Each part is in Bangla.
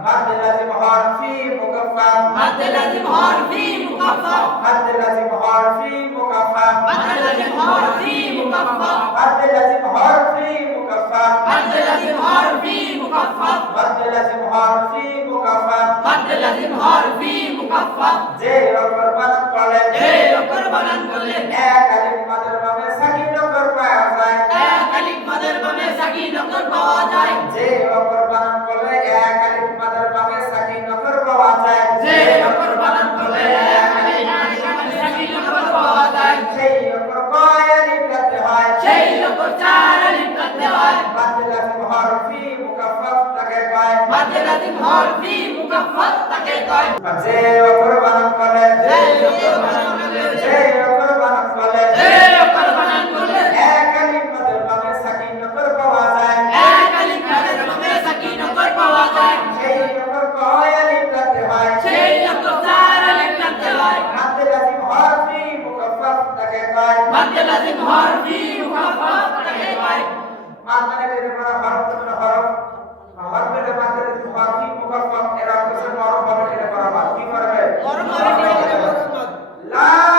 مد لازم حرفي مكفف مد لازم حرفي مكفف مد لازم حرفي مكفف مد لازم حرفي مكفف مد لازم حرفي مكفف مد لازم حرفي مكفف مد لازم حرفي مكفف مد لازم حرفي مكفف যে অক্ষর বানান করলে এই অক্ষর বানান করলে এক আলিফ মাদের ভাবে সাকিন অক্ষর পাওয়া যায় এক আলিফ মাদের বামে সাকিন অক্ষর পাওয়া যায় যে অক্ষর বানান করলে এক আলিফ মাদের ভাবে সাকিন অক্ষর পাওয়া যায় যে অক্ষর বানান করলে এক আলিফ মাদের বামে সাকিন অক্ষর পাওয়া যায় সেই অক্ষর কয় আলিফ কাটতে হয় সেই অক্ষর চার আলিফ কাটতে হয় মাদ লাজিম হরফি মুকাফফাফ তাকে কয় মাদ লাজিম হরফি মুকাফফাফ তাকে কয় যে অক্ষর বানান করলে যে অক্ষর বানান করলে যে অক্ষর বানান করলে যে অক্ষর বানান করলে এক আলিফ মাদের ভাবে সাকিন অক্ষর পাওয়া যায় এক আলিফ মাদের বামে সাকিন অক্ষর পাওয়া যায় সেই অক্ষর কয় আলিফ কাটতে হয় সেই অক্ষর চার আলিফ কাটতে হয় মাদ লাজিম হরফি মুকাফফাফ তাকে কয় মাদ লাজিম হরফি মুকাফফাফ তাকে কয় মাদ মানে এর পর হরফ মানে হরফ হরফের মাদ লাজিম হরফি মুকাফফাফ এর অর্থ হচ্ছে নরম হবে এটা করা বাদ কি করবে নরম হবে লাম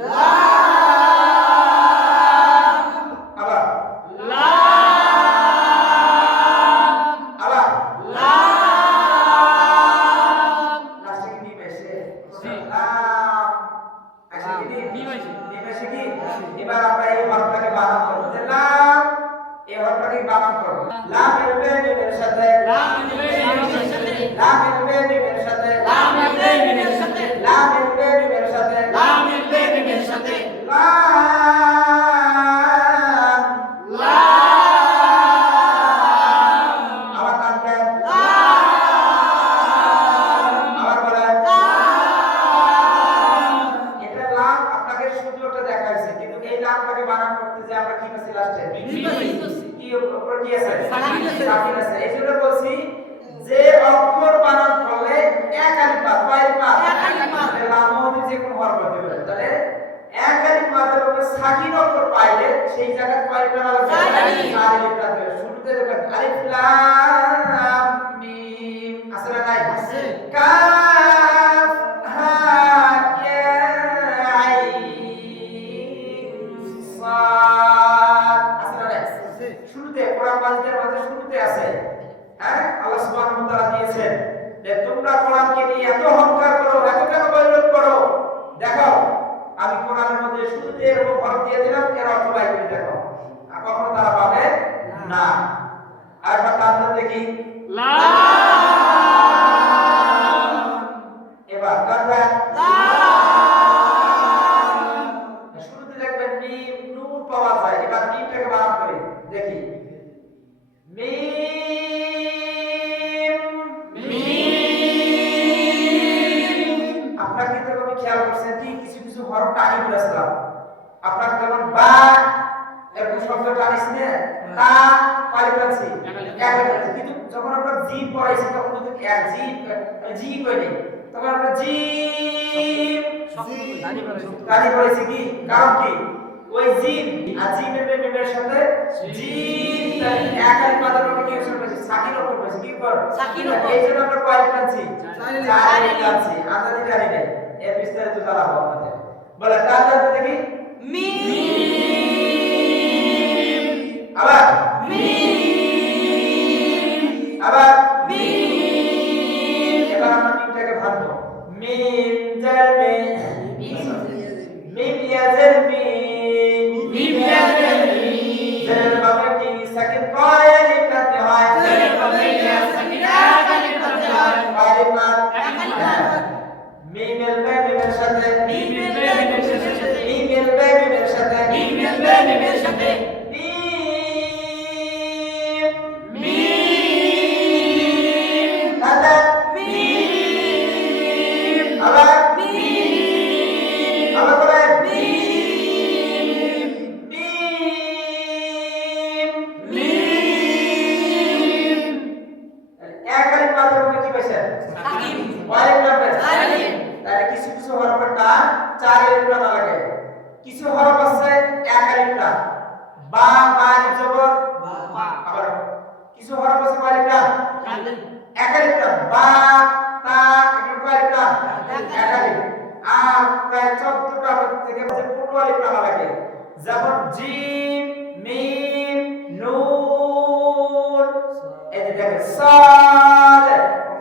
লাম আবার লাম আবার লাম লাস্টে কি নিমেষে জি। লাম আসলে কি নিমেষে। নিমেষে কি এবার আমরা এই হরফটাকে বানান করব যে লাম এই হরফটাকে বানান করব লাম এর মিমের সাথে লাম মিমের সাথে লাম এর মিমের সাথে লাম মিমের সাথে লাম এর মিমের সাথে লাম মিমের সাথে লাম লাম আবার টানবেন লাম আবার বলেন লাম এটা লাম আপনাকে সূত্রটা দেখাইছে কিন্তু এই লামটাকে বানান করতে যে আমরা কি করছি লাস্টে কি উপর কি আছে সাকিন আছে। সাকিন আছে এই জন্য বলছি যে অক্ষর বানান করলে এক আলিফ বাদ কয় বাদ এক আলিফ বাদ। তাহলে লাম হতে যে কোনো হরফ হতে পারে তাহলে এক আলিফ বাদের উপরে সাকিন অক্ষর পাইলে সেই জায়গায় কয় লিখা লাগবে চার আলিফ। চার আলিফ লাগবে শুরুতে দেখবেন আলিফ লাম মিম আছে না নাই আছে। কাফ হা ইয়া আইন সাদ আছে না নাই শুরুতে কোরআন মাজিদের মধ্যে শুরুতে আছে হ্যাঁ আল্লাহ সুবহানাহু ওয়া তাআলা দিয়েছেন যে তোমরা কোরআনকে নিয়ে এত অহংকার করো এত কেন গৌরব করো দেখো আমি কোরআনের মধ্যে শুরুতে এরকম হরফ দিয়ে দিলাম এর অর্থ বাই করে দেখো আর কখনো তারা পাবে না আর তাদের দেখি লাম এবার কারণ লাম শুরুতে দেখবেন মিম নুন পাওয়া যায় এবার মিমটাকে বানান করি দেখি মিম মিম আপনারা কিন্তু আমি খেয়াল করছেন কি কিছু কিছু হরফ টানি বলেছিলাম আপনার যেমন বা এরকম শব্দ টানিস না তা পালিকাছি কিন্তু যখন আমরা জি পড়াইছি তখন কিন্তু এক জি জি কইনি তখন আমরা জি টানি পড়াইছি কি কারণ কি ওই জিম আর জিমের মিমের সাথে জিম এক আলিফ বাদের মধ্যে কি অক্ষর পেয়েছি সাকিন অক্ষর পেয়েছি কি কর সাকিন অক্ষর। এই জন্য আমরা কয় টানছি চার আলিফ টানছি আমরা যদি জানি না এর বিস্তারিত জানা হবে আপনাদের বলে তার জানতে দেখি মিম আবার মিম আবার মিম এবার আমরা মিমটাকে ভাঙবো মিম জাল মিম মিম ইয়াজাল মিম মিম ইয়াজাল মিম জাল বাবা কি সাকিন কয় আলিফ কাটতে হয় জের বামে ইয়া সাকিন এক আলিফ কাটতে হয় আলিফ মাদ এক আলিফ মাদ। মিমের মিমের সাথে মিমের মিমের সাথে মিমের মিমের সাথে মিমের মিমের সাথে মিম মিম দাদা মিম আবার মিম আবার বলেন মিম একালিপ টান বা তা এগুলো কয় টান একালিপ আর প্রায় 14টা থেকে 15 আলিফ টানা লাগে যেমন জিম মিম নুন এই যে দেখেন সাদ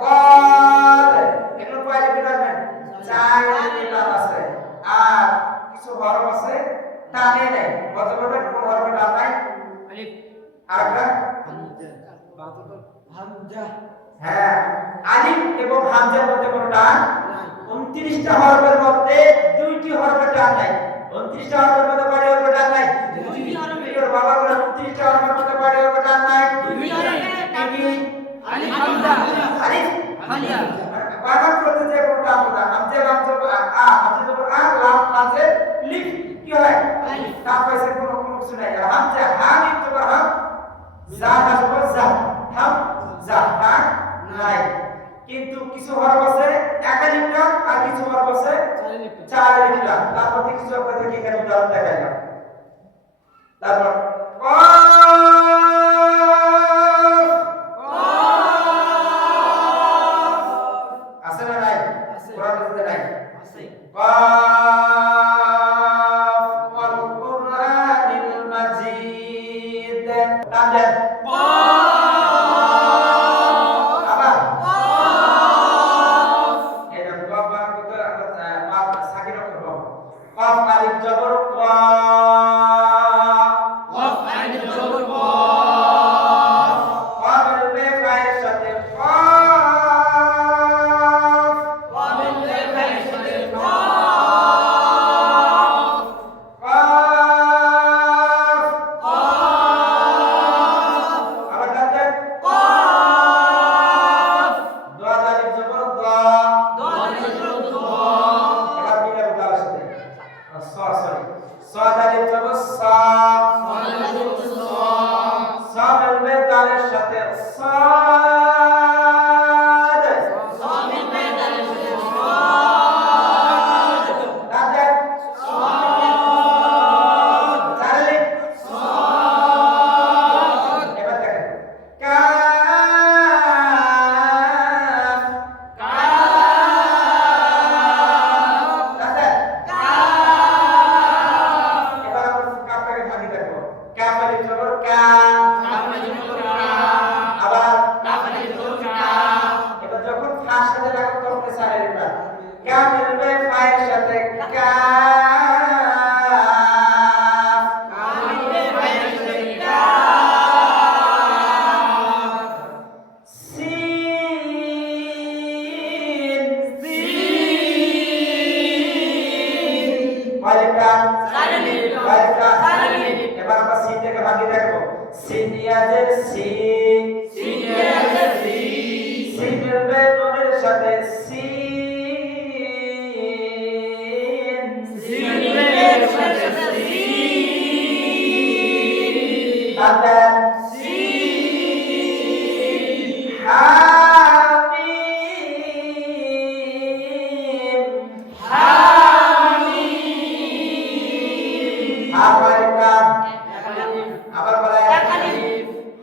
গাদ এগুলো কয় আলিফ টানবেন 4 আলিফ টান আছে আর কিছু হরফ আছে টানে নাই বলতে কোন হরফে টান নাই আলিফ আরেকটা হামজা হ্যাঁ আলিফ এবং হামজার মধ্যে কোনো টান 29টা হরফের মধ্যে দুইটি হরফের টান নাই 29টা হরফের মধ্যে কয়টি হরফের টান নাই দুইটি হরফে এর বাবা বলে 29টা হরফের মধ্যে কয়টি হরফের টান নাই দুইটি হরফে কি আলিফ হামজা আলিফ হামজা বানান করতে যে কোনো টান না হামজা লাম জবর আ হামজা জবর আ লাম মাঝে লিফ কি হয় আলিফ তা পাইছে কোনো কিছু নাই আর হামজা হা লিফ জবর হাম জা জবর জা হাম জা তা নাই কিন্তু কিছু হরফ আছে একালিপ টান আর কিছু হরফ আছে চার আলিফ টান তারপর কিছু আপনাদেরকে এখানে উদাহরণ দেখাইলাম তারপর আছে না নাই কোরআনে নাই আছে قاف والقرآن المجيد তাদের আবার এটা কফ বার করতে মাপ সাকিন করব কফ আলিফ জবর কা ওয়াফ আলিফ জবর ক কফ বে ফায়ের সাথে কফ ওয়াফ বে ফায়ের সাথে ক কফ আবার তাদের কফ দোয়া আলিফ জবর দা দোয়া আলিফ জবর দ এবার মিলে উদাহরণ সাথে সরি সাদ আলিফ জবর সা ওয়াল আলিফ জবর স সা মিলবে দালের সাথে সাদ সামিল বে দালের সাথে স তাদের জালিক এবার দেখেন কাফ তাদের এবার আমরা কাফটাকে ভাঙি দেখো কাফ আলিফ জবর কা আবার এবার যখন ফার সাথে লাগাবো তখন সারে লিখবা কা মিলবে ফায়ের সাথে কাফ সিন ওয়ালিকা ওয়ালিকা এবার আমরা সিন থেকে ভাঙি দেখো সিনিয়াদের সি সিন মিলবে নুনের সাথে সিন তাদের হামিম আবার বলে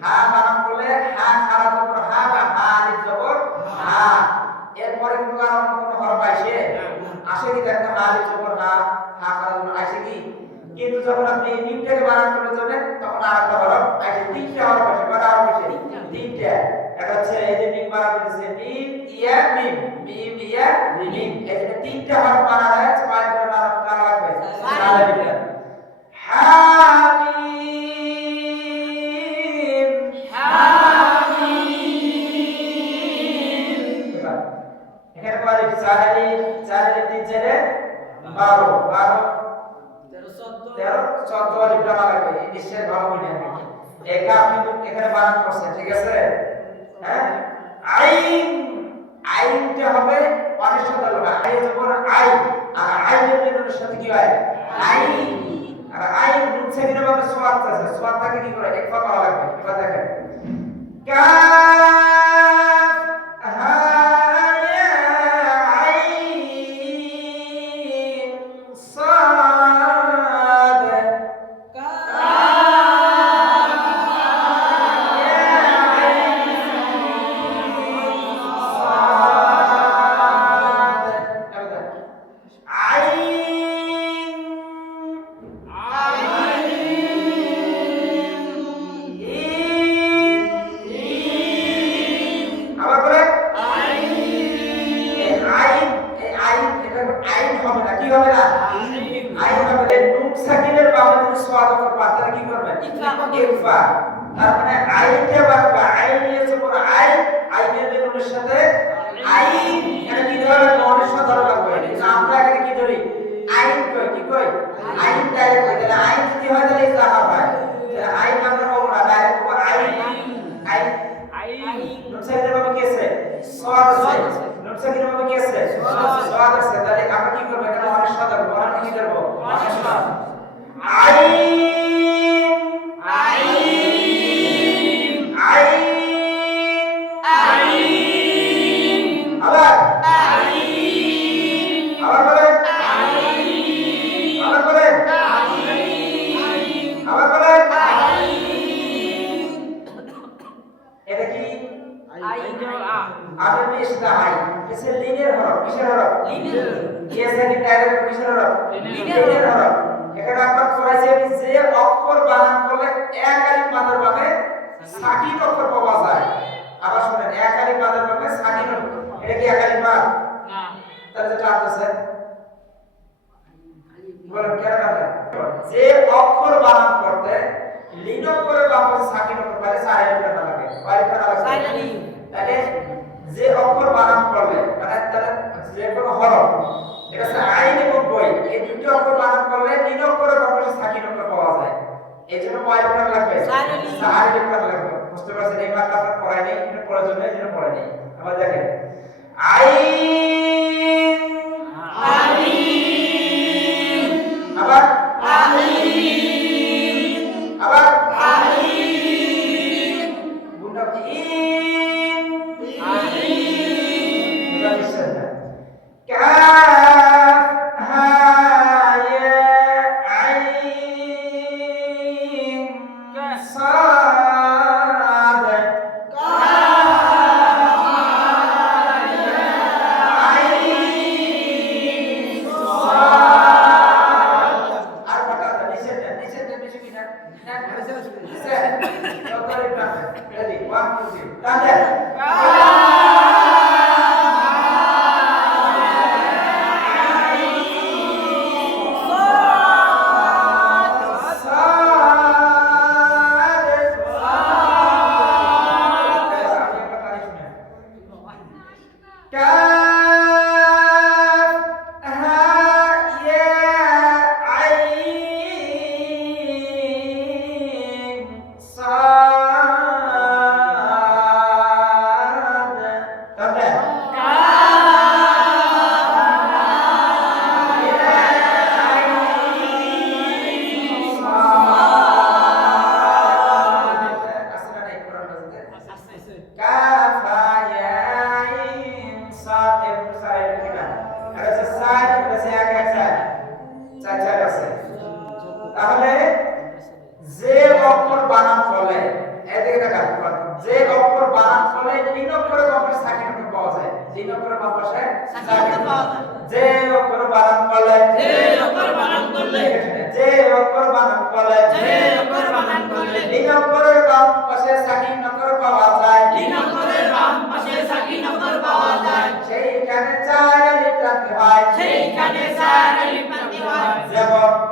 হা বানান করলে হা খারা জবর হা বা হা আলিফ জবর হা এরপরে কিন্তু আর অন্য কোনো হরফ আসে কি দেখো হা আলিফ জবর হা হা খারা জবর আসে কি কিন্তু যখন আপনি মিমটাকে বানান করে যাবেন তখন আরেকটা হরফ আসে তিনটা হরফ আসে কয়টা হরফ আসে তিনটা এটা হচ্ছে এই যে মিম বানান করতেছে মিম ইয়া মিম মিম ইয়া মিম এই যে তিনটা হরফ বানান হয় ছয় করে বানান লাগবে এখানে পরে চারি চারি তিন চারে 12 13 14 আলিফ টানা লাগবে এই নিশ্চয় ভালো মনে হয় এটা আপনি এখানে বানান করছেন ঠিক আছে হ্যাঁ আইন আইনটা হবে অনেক সাথে লাগবে আই যখন আই আর আইনের বেদনের সাথে কি হয় আইন আর আইন নুন সেকেন্ডে ভাবে সোয়াদ আছে সোয়াদটাকে কি করে একবার করা লাগবে এবার দেখেন কাফ হা ইয়া আইন সাদ কাফ ইয়া আইন আইনকে বানাবা আইন নিয়েছে কোন আইনের বেগুনের সাথে আইন এটা কি ধরে মনের সাথে ধরে লাগবে কিন্তু আমরা এখানে কি ধরি আইন কই কি কই আইন ডাইরেক্ট কই তাহলে আইন যদি হয় তাহলে ইজাহার হয় তাহলে আইন আমরা বলবো না ডাইরেক্ট বলবো আইন নোটসাইদের ভাবে কি আছে সওয়াদ আছে নোটসাইদের ভাবে কি আছে সওয়াদ আছে তাহলে আমরা কি করব এখানে মনের সাথে ধরব আমরা কি ধরব মনের সাথে যে অক্ষর বানান করতে লিন অক্ষরের বাম পাশে সাকিন অক্ষর পারে সাইলেন্ট করা লাগে পারে করা লাগে তাহলে যে অক্ষর বানান করবে মানে তাহলে যে কোনো হরফ এটা হচ্ছে আইন এবং বই এই দুটো অক্ষর বানান করলে লিন অক্ষরের বাম পাশে সাকিন অক্ষর পাওয়া যায় এইজন্য পারে করা লাগবে সাইলেন্ট করা লাগবে বুঝতে পারছেন এই মাত্রা আপনারা পড়াই নাই এটা পড়ার জন্য এজন্য পড়াই নাই আবার দেখেন আবার তাহলে যে অক্ষর বানান ফলে এদিকে দেখা যে অক্ষর বানান ফলে তিন অক্ষরের বাম পাশে সাকিন অক্ষর পাওয়া যায় তিন অক্ষরের বাম পাশে সাকিন পাওয়া যায় যে অক্ষর বানান ফলে যে অক্ষর বানান ফলে তিন অক্ষরের বাম পাশে সাকিন অক্ষর পাওয়া যায় সেইখানে চার আলিফ টানতে হয় যেমন